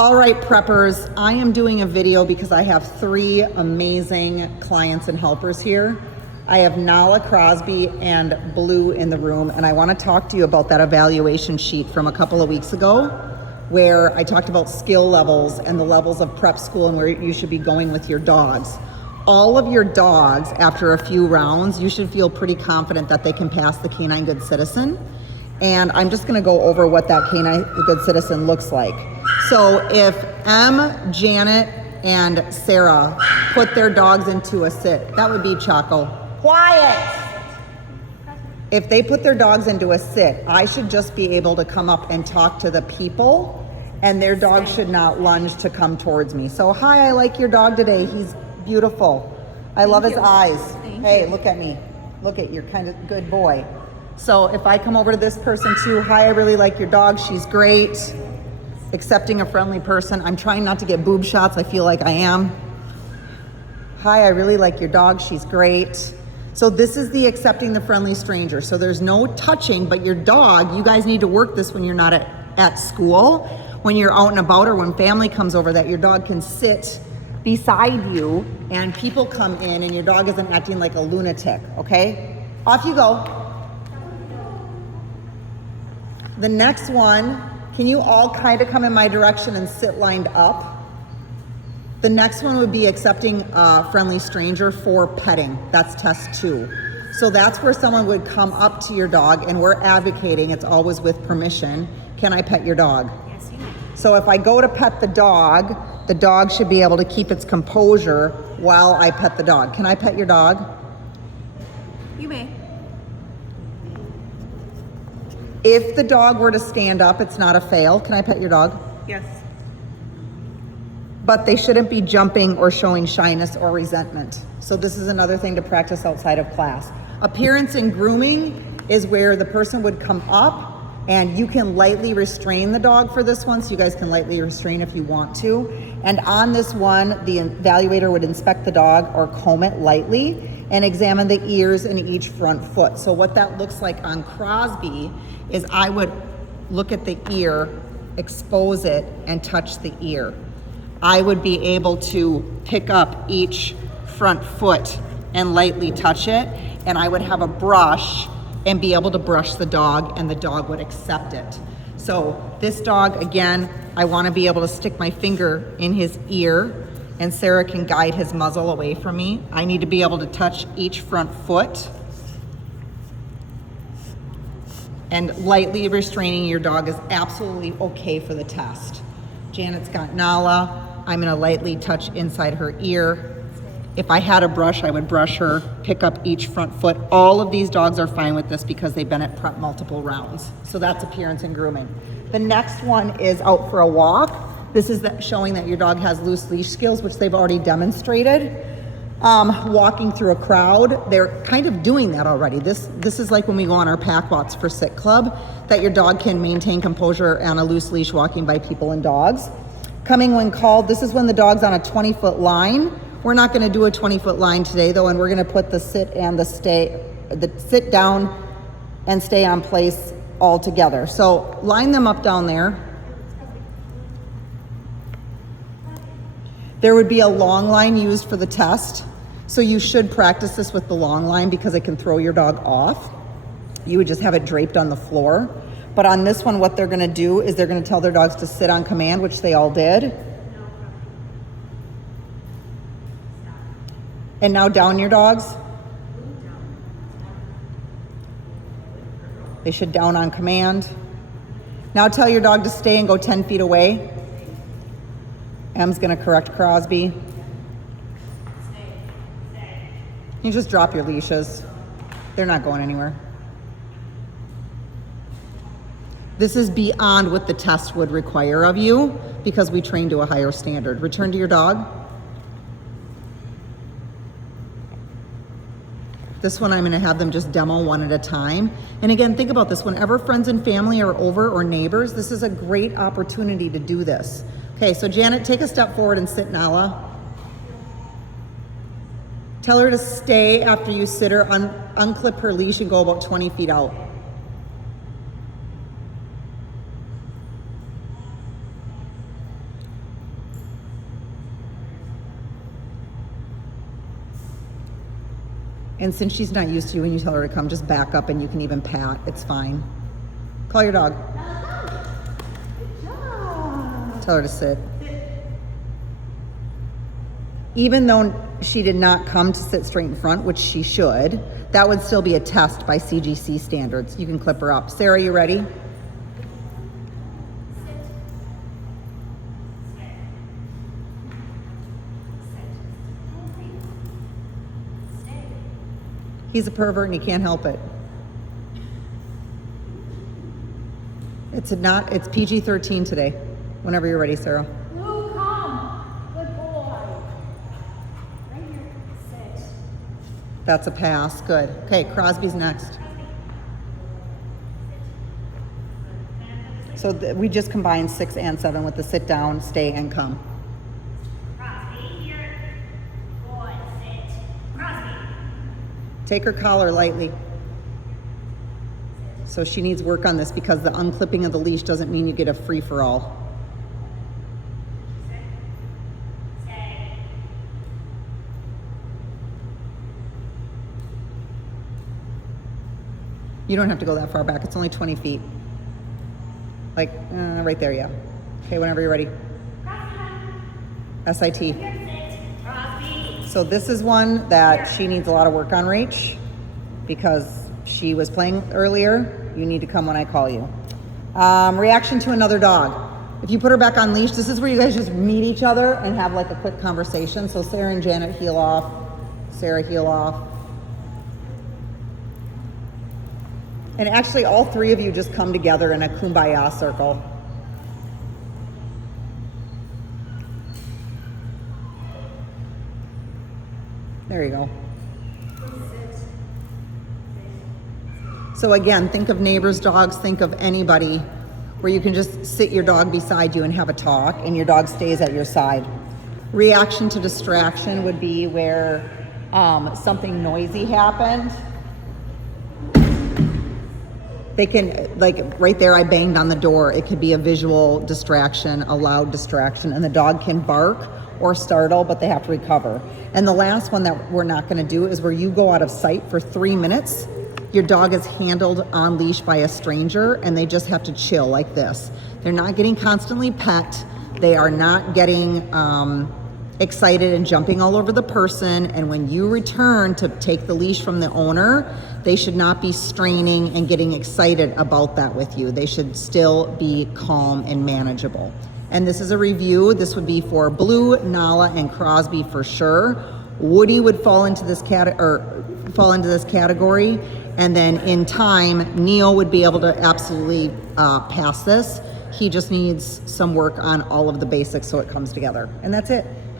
All right, preppers, I am doing a video because I have 3 amazing clients and helpers here. I have Nala, Crosby, and Blue in the room, and I want to talk to you about that evaluation sheet from a couple of weeks ago where I talked about skill levels and the levels of prep school and where you should be going with your dogs. All of your dogs, after a few rounds, you should feel pretty confident that they can pass the Canine Good Citizen. And I'm just gonna go over what that Canine Good Citizen looks like. So if Em, Janet, and Sarah put their dogs into a sit, that would be Choco. Quiet! If they put their dogs into a sit, I should just be able to come up and talk to the people, and their dog should not lunge to come towards me. So, hi, I like your dog today. He's beautiful. I love his eyes. Hey, look at me. Look at, you're kind of good boy. So if I come over to this person too, hi, I really like your dog. She's great. Accepting a friendly person. I'm trying not to get boob shots. I feel like I am. Hi, I really like your dog. She's great. So this is the accepting the friendly stranger. So there's no touching, but your dog, you guys need to work this when you're not at school, when you're out and about, or when family comes over, that your dog can sit beside you and people come in and your dog isn't acting like a lunatic, okay? Off you go. The next one, can you all kind of come in my direction and sit lined up? The next one would be accepting a friendly stranger for petting. That's test 2. So that's where someone would come up to your dog, and we're advocating, it's always with permission. Can I pet your dog? Yes, you may. So if I go to pet the dog should be able to keep its composure while I pet the dog. Can I pet your dog? You may. If the dog were to stand up, it's not a fail. Can I pet your dog? Yes. But they shouldn't be jumping or showing shyness or resentment. So this is another thing to practice outside of class. Appearance and grooming is where the person would come up and you can lightly restrain the dog for this one, so you guys can lightly restrain if you want to. And on this one, the evaluator would inspect the dog or comb it lightly and examine the ears and each front foot. So what that looks like on Crosby is I would look at the ear, expose it, and touch the ear. I would be able to pick up each front foot and lightly touch it, and I would have a brush and be able to brush the dog, and the dog would accept it. So this dog, again, I want to be able to stick my finger in his ear, and Sarah can guide his muzzle away from me. I need to be able to touch each front foot, and lightly restraining your dog is absolutely okay for the test. Janet's got Nala. I'm gonna lightly touch inside her ear. If I had a brush, I would brush her, pick up each front foot. All of these dogs are fine with this because they've been at prep multiple rounds. So that's appearance and grooming. The next one is out for a walk. This is showing that your dog has loose leash skills, which they've already demonstrated. Walking through a crowd, they're kind of doing that already. This is like when we go on our pack walks for Sit Club, that your dog can maintain composure on a loose leash walking by people and dogs. Coming when called, this is when the dog's on a 20-foot line. We're not gonna do a 20-foot line today though, and we're gonna put the sit and the sit down and stay on place all together. So line them up down there. There would be a long line used for the test. So you should practice this with the long line because it can throw your dog off. You would just have it draped on the floor. But on this one, what they're gonna do is they're gonna tell their dogs to sit on command, which they all did. And now down your dogs. They should down on command. Now tell your dog to stay and go 10 feet away. Em's gonna correct Crosby. You just drop your leashes. They're not going anywhere. This is beyond what the test would require of you because we train to a higher standard. Return to your dog. This one I'm gonna have them just demo one at a time. And again, think about this, whenever friends and family are over or neighbors, this is a great opportunity to do this. Okay, so Janet, take a step forward and sit Nala. Tell her to stay after you sit her, unclip her leash and go about 20 feet out. And since she's not used to you when you tell her to come, just back up and you can even pat. It's fine. Call your dog. Good job. Tell her to sit. Even though she did not come to sit straight in front, which she should, that would still be a test by CGC standards. You can clip her up. Sarah, you ready? He's a pervert and he can't help it. It's PG-13 today. Whenever you're ready, Sarah. Blue, come. Good boy. Right here. Sit. That's a pass. Good. Okay, Crosby's next. So we just combined 6 and 7 with the sit down, stay, and come. Crosby, here. Good. Sit. Crosby. Take her collar lightly. So she needs work on this because the unclipping of the leash doesn't mean you get a free-for-all. Stay. You don't have to go that far back. It's only 20 feet. Like, right there, yeah. Okay, whenever you're ready. SIT. Sit. Crosby. So this is one that she needs a lot of work on, Rach, because she was playing earlier. You need to come when I call you. Reaction to another dog. If you put her back on leash, this is where you guys just meet each other and have like a quick conversation. So Sarah and Janet heel off. Sarah heel off. And actually all 3 of you just come together in a kumbaya circle. There you go. So again, think of neighbors' dogs, think of anybody where you can just sit your dog beside you and have a talk and your dog stays at your side. Reaction to distraction would be where something noisy happened. They can, like right there, I banged on the door. It could be a visual distraction, a loud distraction, and the dog can bark or startle, but they have to recover. And the last one that we're not gonna do is where you go out of sight for 3 minutes. Your dog is handled on leash by a stranger and they just have to chill like this. They're not getting constantly pet. They are not getting excited and jumping all over the person. And when you return to take the leash from the owner, they should not be straining and getting excited about that with you. They should still be calm and manageable. And this is a review. This would be for Blue, Nala, and Crosby for sure. Woody would fall into this category. And then in time, Neo would be able to absolutely pass this. He just needs some work on all of the basics so it comes together. And that's it.